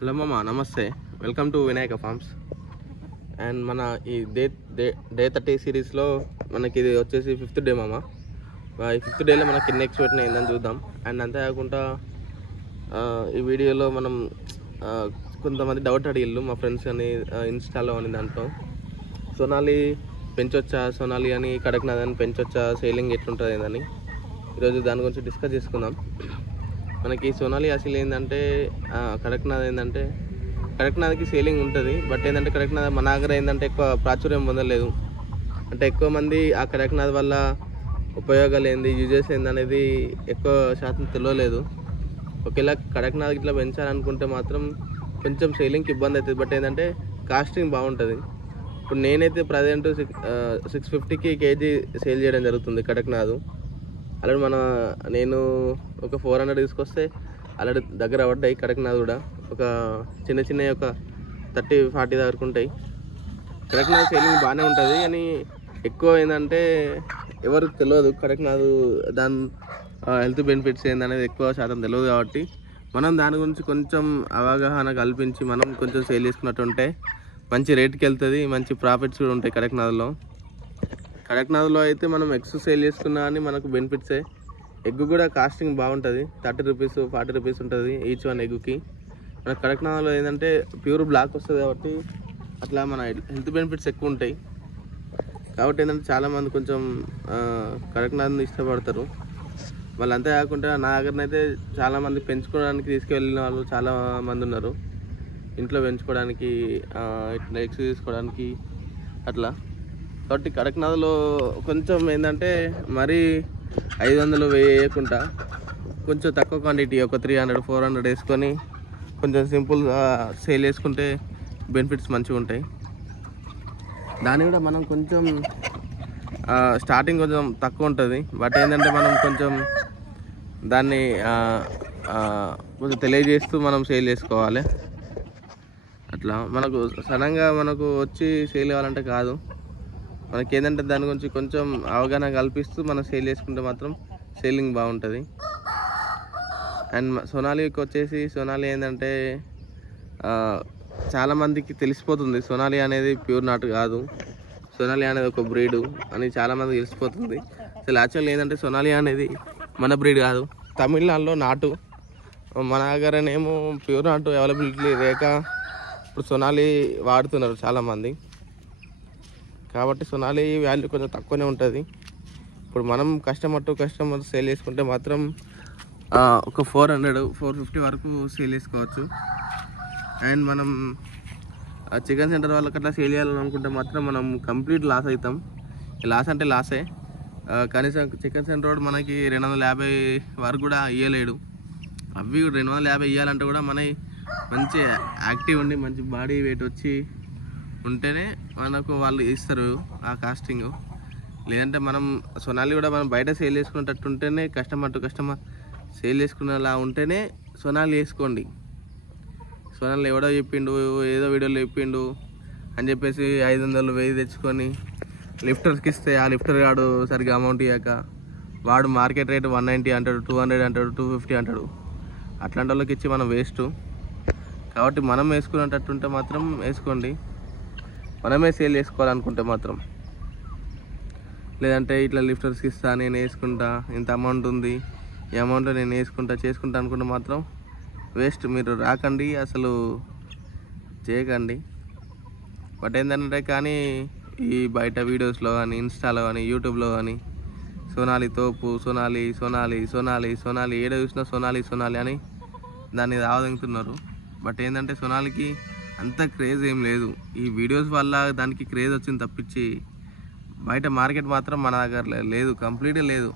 Hello మామ, నమస్తే. Welcome to Vinayaka farms. And మన ఈ డే 30 సిరీస్లో మనకి ఇది వచ్చేసి 5th డే మామ. ఈ 5th డేలో మనకి ఎన్ని ఎగ్స్ పెట్టినా ఏందని చూద్దాం. అండ్ అంతేకాకుండా ఈ వీడియోలో మనం కొంతమంది డౌట్ అడిగిళ్ళు మా ఫ్రెండ్స్ అని ఇన్స్టాలో అని దాంట్లో సోనాలి పెంచొచ్చా, సోనాలి అని కడక్నాథ్ అని పెంచొచ్చా, సేలింగ్ ఎట్లుంటుంది ఏందని ఈరోజు దాని గురించి డిస్కస్ చేసుకుందాం. మనకి సోనాలి అసలు ఏంటంటే కడక్నాథ్ ఏంటంటే కడక్నాథ్కి సేలింగ్ ఉంటుంది. బట్ ఏంటంటే కడక్నాథ్ మన దగ్గర ఏంటంటే ఎక్కువ ప్రాచుర్యం పొందలేదు. అంటే ఎక్కువ మంది ఆ కడక్నాథ్ వల్ల ఉపయోగాలు ఏంది, యూజెస్ ఏంది అనేది ఎక్కువ శాతం తెలియలేదు. ఒకవేళ కడక్నాథ్ ఇట్లా పెంచాలనుకుంటే మాత్రం కొంచెం సేలింగ్కి ఇబ్బంది అవుతుంది. బట్ ఏంటంటే కాస్టింగ్ బాగుంటుంది. ఇప్పుడు నేనైతే ప్రజెంట్ 650కి కేజీ సేల్ చేయడం జరుగుతుంది కడక్నాథ్. అలాగే నేను ఒక 400 తీసుకొస్తే అలాంటి దగ్గర పడ్డాయి. కడక్నాథ్ కూడా ఒక చిన్న ఒక 30-40 దగ్గరకు ఉంటాయి. కడక్నాథ్ సేలింగ్ బాగానే ఉంటుంది కానీ ఎక్కువ ఏంటంటే ఎవరికి తెలియదు కడక్నాథ్ దాని హెల్త్ బెనిఫిట్స్ ఏందనేది ఎక్కువ శాతం తెలియదు. కాబట్టి మనం దాని గురించి కొంచెం అవగాహన కల్పించి మనం కొంచెం సేల్ చేసుకున్నట్టు ఉంటే మంచి రేట్కి వెళ్తుంది, మంచి ప్రాఫిట్స్ కూడా ఉంటాయి. కడక్నాథ్లో అయితే మనం ఎగ్స్ సేల్ చేసుకున్నా అని మనకు బెనిఫిట్సే. ఎగ్ కూడా కాస్టింగ్ బాగుంటుంది, 30 రూపీస్ 40 రూపీస్ ఉంటుంది ఈచ్ వన్ ఎగ్కి. మన కడక్నాథ్లో ఏంటంటే ప్యూర్ బ్లాక్ వస్తుంది కాబట్టి అట్లా మన హెల్త్ బెనిఫిట్స్ ఎక్కువ ఉంటాయి. కాబట్టి ఏంటంటే చాలామంది కొంచెం కడక్నాథ్ని ఇష్టపడతారు. వాళ్ళు అంతేకాకుండా నా దగ్గరనైతే చాలామంది పెంచుకోవడానికి తీసుకువెళ్ళిన వాళ్ళు చాలామంది ఉన్నారు. ఇంట్లో పెంచుకోవడానికి, ఇట్లా ఎగ్స్ తీసుకోవడానికి అట్లా. కాబట్టి కడక్నాథ్లో కొంచెం ఏంటంటే మరీ 500 వేయకుండా కొంచెం తక్కువ క్వాంటిటీ ఒక 300-400 వేసుకొని కొంచెం సింపుల్గా సేల్ చేసుకుంటే బెనిఫిట్స్ మంచిగా ఉంటాయి. దాన్ని కూడా మనం కొంచెం స్టార్టింగ్ కొంచెం తక్కువ ఉంటుంది. బట్ ఏంటంటే మనం కొంచెం దాన్ని కొంచెం తెలియజేస్తూ మనం సేల్ చేసుకోవాలి. అట్లా మనకు సడన్గా మనకు వచ్చి సేల్ కావాలంటే కాదు. మనకి ఏంటంటే దాని గురించి కొంచెం అవగాహన కల్పిస్తూ మనం సేల్ చేసుకుంటే మాత్రం సేలింగ్ బాగుంటుంది. అండ్ సోనాలికి వచ్చేసి సోనాలి ఏంటంటే చాలామందికి తెలిసిపోతుంది సోనాలి అనేది ప్యూర్ నాటు కాదు, సోనాలి అనేది ఒక బ్రీడు అని చాలామందికి తెలిసిపోతుంది. అసలు యాక్చువల్లీ ఏంటంటే సోనాలి అనేది మన బ్రీడ్ కాదు, తమిళనాడులో నాటు. మన దగ్గరనేమో ప్యూర్ నాటు అవైలబిలిటీ లేక ఇప్పుడు సోనాలి వాడుతున్నారు చాలామంది. కాబట్టి సోనాలి వాల్యూ కొంచెం తక్కువనే ఉంటుంది. ఇప్పుడు మనం కస్టమర్ సేల్ చేసుకుంటే మాత్రం ఒక 400-450 వరకు సేల్ చేసుకోవచ్చు. అండ్ మనం చికెన్ సెంటర్ వాళ్ళకి అట్లా సేల్ చేయాలని అనుకుంటే మాత్రం మనం కంప్లీట్ లాస్ అవుతాం. లాస్ అంటే లాసే. కనీసం చికెన్ సెంటర్ వాడు మనకి 250 వరకు కూడా ఇవ్వలేడు. అవి 250 ఇవ్వాలంటే కూడా మన మంచి యాక్టివ్ ఉండి మంచి బాడీ వెయిట్ వచ్చి ఉంటేనే మనకు వాళ్ళు ఇస్తారు ఆ కాస్టింగ్. లేదంటే మనం సోనాలి కూడా మనం బయట సేల్ చేసుకునేటట్టు ఉంటేనే కస్టమర్ సేల్ చేసుకునేలా ఉంటేనే సోనాలి వేసుకోండి. సోనాలి ఎవడో చెప్పిండు, ఏదో వీడియోలో చెప్పిండు అని చెప్పేసి 500-1000 తెచ్చుకొని లిఫ్టర్స్కి ఇస్తే ఆ లిఫ్టర్ గాడు సరిగ్గా అమౌంట్ ఇవ్వక వాడు మార్కెట్ రేట్ 190 అంటాడు, 200 అంటాడు, 250 అంటాడు. అట్లాంటి వాళ్ళకి ఇచ్చి మనం వేస్ట్. కాబట్టి మనం వేసుకునేటట్టు ఉంటే మాత్రం వేసుకోండి. మనమే సేల్ చేసుకోవాలనుకుంటే మాత్రం. లేదంటే ఇట్లా లిఫ్టర్స్కి ఇస్తా, నేను వేసుకుంటా, ఇంత అమౌంట్ ఉంది, ఈ అమౌంట్లో నేను చేసుకుంటా అనుకుంటే మాత్రం వేస్ట్. మీరు రాకండి, అసలు చేయకండి. బట్ ఏంటంటే కానీ ఈ బయట వీడియోస్లో కానీ, ఇన్స్టాలో కానీ, యూట్యూబ్లో కానీ సోనాలి తోపు, సోనాలి ఏడ చూసినా సోనాలి అని దాన్ని ఆవదించుతున్నారు. బట్ ఏంటంటే సోనాలికి అంత క్రేజ్ ఏం లేదు. ఈ వీడియోస్ వల్ల దానికి క్రేజ్ వచ్చింది తప్పించి బయట మార్కెట్ మాత్రం మన దగ్గర లేదు, కంప్లీట్గా లేదు.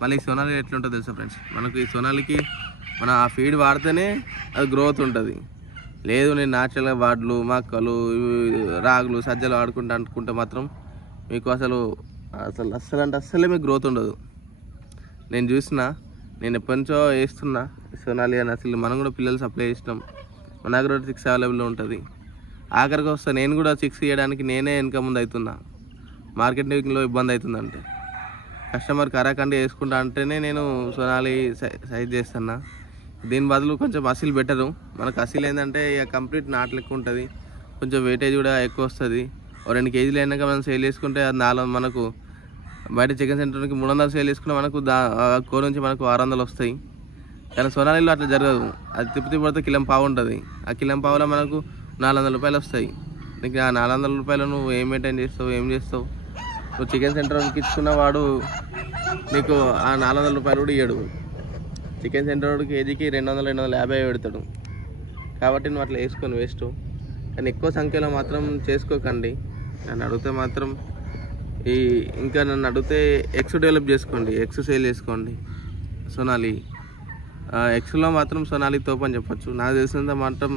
మళ్ళీ ఈ సోనాలి ఎట్లుంటుందో తెలుసా ఫ్రెండ్స్, మనకు ఈ సోనాలికి మన ఆ ఫీడ్ వాడితేనే అది గ్రోత్ ఉంటుంది. లేదు నేను న్యాచురల్గా వాడ్లు, మక్కలు, రాగులు, సజ్జలు అనుకుంటే మాత్రం మీకు అస్సలే మీకు గ్రోత్ ఉండదు. నేను ఎప్పటి నుంచో వేస్తున్నా సోనాలి అని. అసలు మనం కూడా పిల్లలు సప్లై చేసినాం. మన దగ్గర 6 అవైలబుల్లో ఉంటుంది. ఆఖరికి వస్తే నేను కూడా 6 ఇవ్వడానికి నేనే వెనక ముందు అవుతున్నా. మార్కెటింగ్లో ఇబ్బంది అవుతుందంటే కస్టమర్ కరాకండి వేసుకుంటా అంటేనే నేను సోనాలి సైజ్ చేస్తున్నా. దీని బదులు కొంచెం అసిల్ బెటరు. మనకు అసిల్ ఏంటంటే ఇక కంప్లీట్ నాట్లు ఎక్కువ ఉంటుంది, కొంచెం వెయిటేజ్ కూడా ఎక్కువ వస్తుంది. 2 కేజీలు అయినాక మనం సేల్ చేసుకుంటే అది 400 మనకు బయట చికెన్ సెంటర్కి 300 సేల్ చేసుకుంటే మనకు కోడి నుంచి మనకు 600 వస్తాయి. కానీ సోనాలిలో అట్లా జరగదు. అది తిప్పి పడితే కిలం పావు ఉంటుంది. ఆ కిలం పావులో మనకు 400 రూపాయలు వస్తాయి. నీకు ఆ 400 రూపాయలు నువ్వు ఏం మెయింటైన్ చేస్తావు, ఏం చేస్తావు? నువ్వు చికెన్ సెంటర్కి ఇచ్చుకున్న వాడు నీకు ఆ 400 రూపాయలు కూడా ఇయ్యడు. చికెన్ సెంటర్ కేజీకి 200-250 పెడతాడు. కాబట్టి నువ్వు అట్లా వేసుకొని వేస్ట్. కానీ ఎక్కువ సంఖ్యలో మాత్రం చేసుకోకండి. నన్ను అడిగితే మాత్రం ఇంకా నన్ను అడిగితే ఎక్స్ డెవలప్ చేసుకోండి, ఎక్స్ సేల్ చేసుకోండి. సోనాలి ఎక్స్లో మాత్రం సోనాలి తోపు అని చెప్పచ్చు. నాకు తెలిసినంత మాత్రం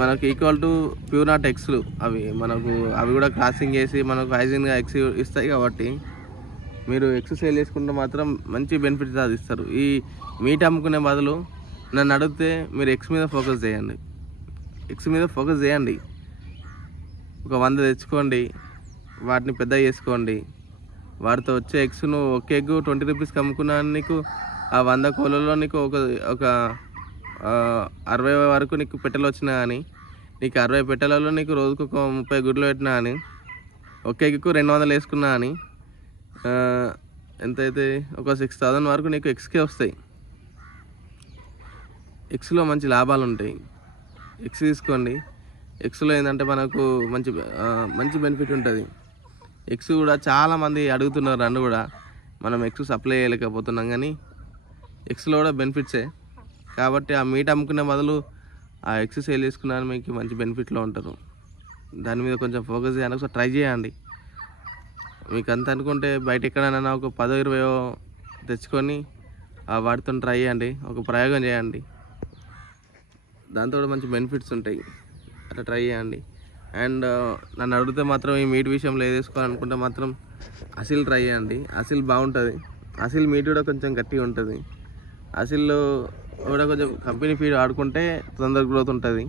మనకు ఈక్వల్ టు ప్యూర్ నాట్ ఎక్స్లు అవి కూడా క్రాసింగ్ చేసి మనకు హైజీన్గా ఎక్స్ ఇస్తాయి. కాబట్టి మీరు ఎక్స్ సేల్ చేసుకుంటే మాత్రం మంచి బెనిఫిట్స్ సాధిస్తారు. ఈ మీట్ అమ్ముకునే బదులు నన్ను అడిగితే మీరు ఎక్స్ మీద ఫోకస్ చేయండి. ఎక్స్ మీద ఫోకస్ చేయండి. ఒక 100 తెచ్చుకోండి, వాటిని పెద్ద చేసుకోండి. వాటితో వచ్చే ఎగ్స్ను ఒక ఎగ్ 20 రూపీస్కి అమ్ముకున్నా నీకు ఆ 100 కోళ్ళలో నీకు ఒక 60 వరకు నీకు పెట్టెలు వచ్చినా కానీ, నీకు 60 పెట్టెలలో నీకు రోజుకు ఒక 30 గుడ్లు పెట్టినా కానీ, ఒక ఎగ్కు 200 వేసుకున్నా కానీ ఎంతైతే ఒక 6000 వరకు నీకు ఎక్స్కే వస్తాయి. ఎక్స్లో మంచి లాభాలు ఉంటాయి. ఎక్స్ తీసుకోండి. ఎక్స్లో ఏంటంటే మనకు మంచి బెనిఫిట్ ఉంటుంది. ఎక్స్ కూడా చాలామంది అడుగుతున్నారు, నన్ను కూడా మనం ఎక్స్ సప్లై చేయలేకపోతున్నాం. కానీ ఎక్స్లో కూడా బెనిఫిట్సే. కాబట్టి ఆ మీట్ అమ్ముకునే బదులు ఆ ఎక్స్ సేల్ చేసుకున్నాను మీకు మంచి బెనిఫిట్లో ఉంటారు. దాని మీద కొంచెం ఫోకస్ చేయాలి. ఒకసారి ట్రై చేయండి. మీకు అంత అనుకుంటే బయట ఎక్కడైనా ఒక 10-20 తెచ్చుకొని వాటితో ట్రై చేయండి, ఒక ప్రయోగం చేయండి. దాంతో కూడా మంచి బెనిఫిట్స్ ఉంటాయి. అట్లా ట్రై చేయండి. అండ్ నన్ను అడిగితే మాత్రం ఈ మీట్ విషయంలో ఏది వేసుకోవాలనుకుంటే మాత్రం అసిల్ ట్రై చేయండి. అసిల్ బాగుంటుంది. అసిల్ మీట్ కూడా కొంచెం గట్టిగా ఉంటుంది. అసిల్లో కూడా కొంచెం కంపెనీ ఫీడ్ వాడుకుంటే తొందర గ్రోత్ ఉంటుంది.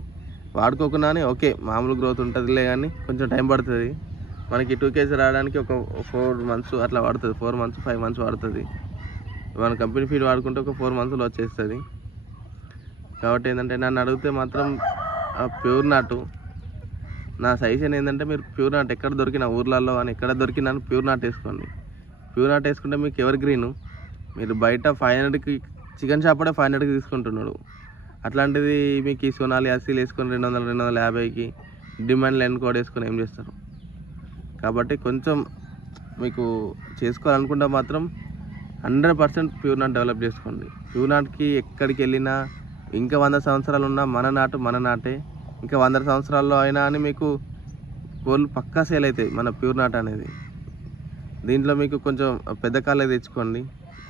వాడుకోకుండా ఓకే మామూలు గ్రోత్ ఉంటుందిలే, కానీ కొంచెం టైం పడుతుంది. మనకి 2 కేజీ రావడానికి ఒక 4 మంత్స్ అట్లా పడుతుంది. 4 మంత్స్ 5 మంత్స్ పడుతుంది. మన కంపెనీ ఫీడ్ వాడుకుంటే ఒక 4 మంత్స్లో వచ్చేస్తుంది. కాబట్టి ఏంటంటే నన్ను అడిగితే మాత్రం ప్యూర్ నాటు నా సజెషన్ ఏంటంటే మీరు ప్యూర్ నాట్ ఎక్కడ దొరికిన ఊర్లలో అని ఎక్కడ దొరికినా ప్యూర్ నాట్ వేసుకోండి. ప్యూర్ నాట్ వేసుకుంటే మీకు ఎవర్ గ్రీను. మీరు బయట 500కి చికెన్ షాప్ కూడా 500కి తీసుకుంటున్నాడు. అట్లాంటిది మీకు ఈ సోనాలి అసీలు వేసుకొని 200-250కి డిమాండ్ లైన్ కోడ్ వేసుకొని ఏం చేస్తారు? కాబట్టి కొంచెం మీకు చేసుకోవాలనుకుంటే మాత్రం 100% ప్యూర్ నాట్ డెవలప్ చేసుకోండి. ప్యూర్ నాట్కి ఎక్కడికి వెళ్ళినా ఇంకా 100 సంవత్సరాలు ఉన్నా మన నాటే. ఇంకా 100 సంవత్సరాల్లో అయినా అని మీకు కోళ్ళు పక్కా సేల్ అవుతాయి మన ప్యూర్ నాట్ అనేది. దీంట్లో మీకు కొంచెం పెద్ద కాళ్ళే తెచ్చుకోండి.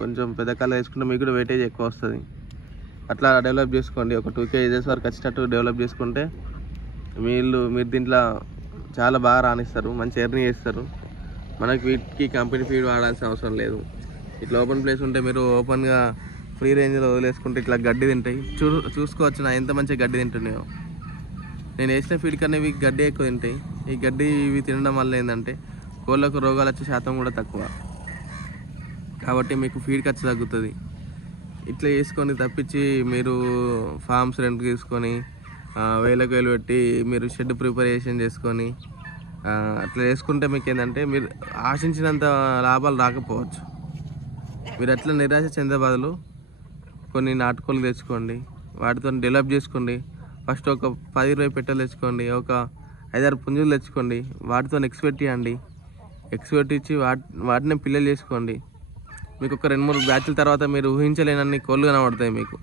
కొంచెం పెద్ద కాళ్ళే తెచ్చుకుంటే మీకు కూడా వెయిటేజ్ ఎక్కువ వస్తుంది. అట్లా డెవలప్ చేసుకోండి. ఒక 2 కేజెస్ వరకు వచ్చేటట్టు డెవలప్ చేసుకుంటే మీరు దీంట్లో చాలా బాగా రాణిస్తారు, మంచి ఎర్నింగ్ చేస్తారు. మనకి వీటికి కంపెనీ ఫీడ్ వాడాల్సిన అవసరం లేదు. ఇట్లా ఓపెన్ ప్లేస్ ఉంటే మీరు ఓపెన్గా ఫ్రీ రేంజ్లో వదిలేసుకుంటే ఇట్లా గడ్డి తింటాయి. చూసుకోవచ్చు నా ఎంత మంచిగా గడ్డి తింటున్నాయో. నేను వేసిన ఫీడ్ కన్నా ఇవి గడ్డి ఎక్కువ తింటాయి. ఈ గడ్డి ఇవి తినడం వల్ల ఏంటంటే కోళ్ళకు రోగాలు వచ్చే శాతం కూడా తక్కువ. కాబట్టి మీకు ఫీడ్ ఖర్చు తగ్గుతుంది. ఇట్లా చేసుకొని తప్పించి మీరు ఫార్మ్స్ రెంట్కి తీసుకొని వేలకు వేలు పెట్టి మీరు షెడ్ ప్రిపరేషన్ చేసుకొని అట్లా చేసుకుంటే మీకు ఏంటంటే మీరు ఆశించినంత లాభాలు రాకపోవచ్చు. మీరు అట్లా నిరాశ చెందే బదులు కొన్ని నాటుకోళ్ళు తెచ్చుకోండి, వాటితో డెవలప్ చేసుకోండి. ఫస్ట్ ఒక 10-20 పెట్టెలు తెచ్చుకోండి, ఒక 5-6 పుంజులు తెచ్చుకోండి, వాటితో ఎక్స్పెక్ట్ చేయండి. ఎక్స్పెక్ట్ ఇచ్చి వాటిని పిల్లలు చేసుకోండి. మీకు ఒక 2-3 బ్యాచ్ల తర్వాత మీరు ఊహించలేనన్ని కోళ్ళు కనబడతాయి. మీకు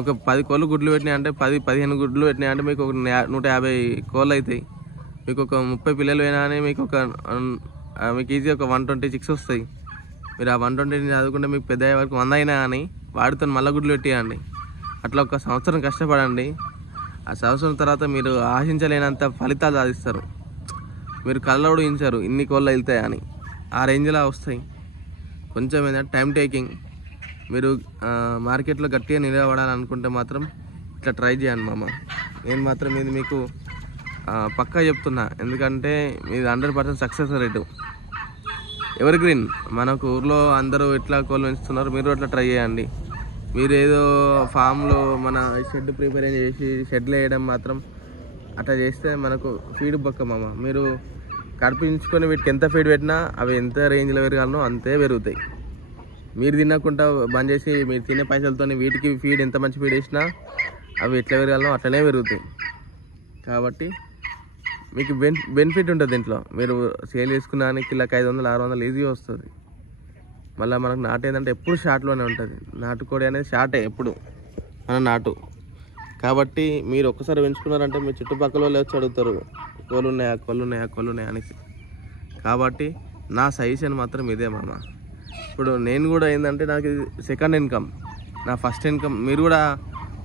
ఒక 10 కోళ్ళు గుడ్లు పెట్టినాయి అంటే 10-15 గుడ్లు పెట్టినాయి అంటే మీకు ఒక 150 కోళ్ళు అవుతాయి. మీకు ఒక 30 పిల్లలు అయినా అని మీకు ఈజీగా ఒక 120 చిక్స్ వస్తాయి. మీరు ఆ 120 చదువుకుంటే మీకు పెద్ద వరకు 100 అయినా కానీ వాటితో మళ్ళీ గుడ్లు పెట్టేయండి. అట్లా ఒక సంవత్సరం కష్టపడండి. ఆ సంవత్సరం తర్వాత మీరు ఆశించలేనంత ఫలితాలు సాధిస్తారు. మీరు కళ్ళలో కూడా ఊహించారు ఇన్ని కోళ్ళు వెళ్తాయి అని. ఆ రేంజ్లో వస్తాయి. కొంచెం ఏంటంటే టైం టేకింగ్. మీరు మార్కెట్లో గట్టిగా నిలబడాలనుకుంటే మాత్రం ఇట్లా ట్రై చేయండి మామ. నేను మాత్రం ఇది మీకు పక్కా చెప్తున్నా. ఎందుకంటే ఇది 100% సక్సెస్ రేటు. Ever green. మనకు ఊర్లో అందరూ ఎట్లా కోళ్ళు పెంచుతున్నారు, మీరు అట్లా ట్రై చేయండి. మీరు ఏదో ఫామ్లో మన షెడ్ ప్రిపేర్ చేసి షెడ్లో వేయడం మాత్రం అట్లా చేస్తే మనకు ఫీడ్ బొక్క మామ. మీరు కడిపించుకొని వీటికి ఎంత ఫీడ్ పెట్టినా అవి ఎంత రేంజ్లో పెరగాలనో అంతే పెరుగుతాయి. మీరు తినకుండా బంద్ చేసి మీరు తినే పైసలతో వీటికి ఫీడ్ ఎంత మంచి ఫీడ్ వేసినా అవి ఎట్లా పెరగాలనో అట్లనే పెరుగుతాయి. కాబట్టి మీకు బెనిఫిట్ ఉంటుంది దీంట్లో. మీరు సేల్ చేసుకున్నానికి కిలోకి 500-600 ఈజీగా వస్తుంది. మళ్ళీ మనకు నాటు ఏంటంటే ఎప్పుడు షార్ట్లోనే ఉంటుంది. నాటుకోడి అనేది షార్టే ఎప్పుడు మన నాటు. కాబట్టి మీరు ఒక్కసారి పెంచుకున్నారంటే మీ చుట్టుపక్కల వాళ్ళు వచ్చి అడుగుతారు కోళ్ళు ఉన్నాయా అనేసి. కాబట్టి నా సజెషన్ మాత్రం ఇదే మామ. ఇప్పుడు నేను కూడా ఏంటంటే నాకు సెకండ్ ఇన్కమ్, నా ఫస్ట్ ఇన్కమ్. మీరు కూడా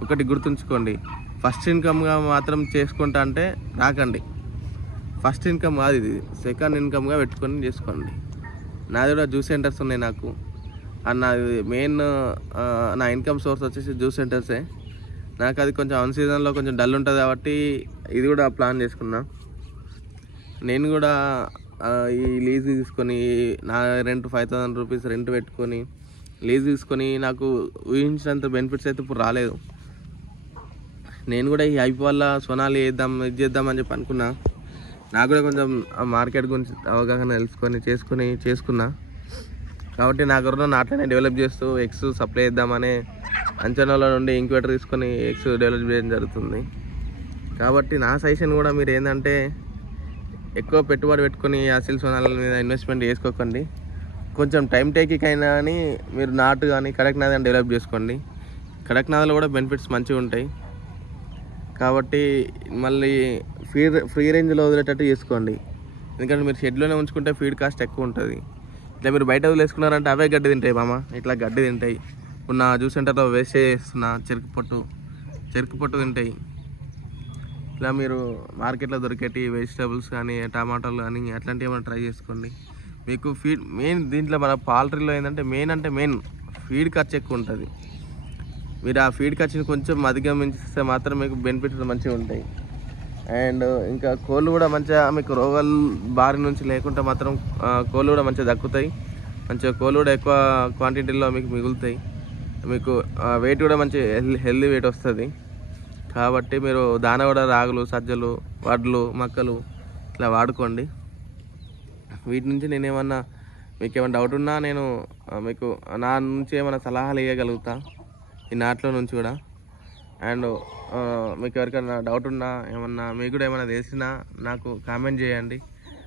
ఒకటి గుర్తుంచుకోండి, ఫస్ట్ ఇన్కమ్గా మాత్రం చేసుకుంటా అంటే రాకండి. ఫస్ట్ ఇన్కమ్ కాదు ఇది, సెకండ్ ఇన్కమ్గా పెట్టుకొని చేసుకోండి. నాది కూడా జ్యూస్ సెంటర్స్ ఉన్నాయి నాకు. నాది మెయిన్ నా ఇన్కమ్ సోర్స్ వచ్చేసి జ్యూస్ సెంటర్సే. నాకు అది కొంచెం ఆన్ సీజన్లో కొంచెం డల్ ఉంటుంది కాబట్టి ఇది కూడా ప్లాన్ చేసుకున్నా. నేను కూడా ఈ లీజ్ తీసుకొని నా రెంట్ 5,000 రూపీస్ రెంట్ పెట్టుకొని లీజ్ తీసుకొని నాకు ఊహించినంత బెనిఫిట్స్ అయితే ఇప్పుడు రాలేదు. నేను కూడా ఈ హైప్ వల్ల సొనాలి ఇది చేద్దామని చెప్పి అనుకున్నా. నాకు కూడా కొంచెం మార్కెట్ గురించి అవగాహన తెలుసుకొని చేసుకున్నా. కాబట్టి నా గురించి నాట్లనే డెవలప్ చేస్తూ ఎగ్స్ సప్లై చేద్దామనే అంచనాల నుండి ఇంక్యుబేటర్ తీసుకొని ఎగ్స్ డెవలప్ చేయడం జరుగుతుంది. కాబట్టి నా సజెషన్ కూడా మీరు ఏంటంటే ఎక్కువ పెట్టుబడి పెట్టుకొని అసిల్ సోనాల మీద ఇన్వెస్ట్మెంట్ చేసుకోకండి. కొంచెం టైం టేకింగ్ అయినా కానీ మీరు నాటు కానీ కడక్నాథ్ అని డెవలప్ చేసుకోండి. కడక్నాథ్లో కూడా బెనిఫిట్స్ మంచిగా ఉంటాయి. కాబట్టి మళ్ళీ ఫ్రీ రేంజ్లో వదిలేటట్టు చేసుకోండి. ఎందుకంటే మీరు షెడ్లోనే ఉంచుకుంటే ఫీడ్ కాస్ట్ ఎక్కువ ఉంటుంది. ఇట్లా మీరు బయట వదిలేసుకున్నారంటే అవే గడ్డి తింటాయి మామ. ఇట్లా గడ్డి తింటాయి. ఇప్పుడు నా జ్యూస్ సెంటర్లో వేస్ట్ చేస్తున్నా చెరుకు పొట్టు తింటాయి. ఇట్లా మీరు మార్కెట్లో దొరికేటి వెజిటబుల్స్ కానీ టమాటాలు కానీ అట్లాంటివి ఏమైనా ట్రై చేసుకోండి. మీకు ఫీడ్ మెయిన్ దీంట్లో మన పౌల్ట్రీలో ఏంటంటే మెయిన్ ఫీడ్ ఖర్చు ఎక్కువ ఉంటుంది. మీరు ఆ ఫీడ్ ఖర్చుని కొంచెం అధిగమించిస్తే మాత్రం మీకు బెనిఫిట్స్ మంచిగా ఉంటాయి. అండ్ ఇంకా కోళ్ళు కూడా మంచిగా మీకు రోగాల బారి నుంచి లేకుండా మాత్రం కోళ్ళు కూడా మంచిగా దక్కుతాయి. మంచిగా కోళ్ళు కూడా ఎక్కువ క్వాంటిటీలో మీకు మిగులుతాయి. మీకు వెయిట్ కూడా మంచి హెల్దీ వెయిట్ వస్తుంది. కాబట్టి మీరు దాన కూడా రాగులు, సజ్జలు, వడ్లు, మక్కలు ఇట్లా వాడుకోండి. వీటి నుంచి మీకు ఏమైనా డౌట్ ఉన్నా నేను మీకు నా నుంచి ఏమైనా సలహాలు ఇవ్వగలుగుతా ఈ నాట్లో నుంచి కూడా. అండ్ మీకు ఎవరికైనా డౌట్ ఉన్నా ఏమన్నా మీకు కూడా ఏమైనా తెలిసినా నాకు కామెంట్ చేయండి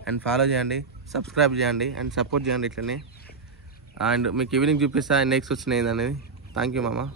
అండ్ ఫాలో చేయండి, సబ్స్క్రైబ్ చేయండి అండ్ సపోర్ట్ చేయండి ఇట్లనే. అండ్ మీకు ఈవినింగ్ చూపిస్తా నెక్స్ట్ వచ్చినాయి అనేది. థ్యాంక్ యూ మామ.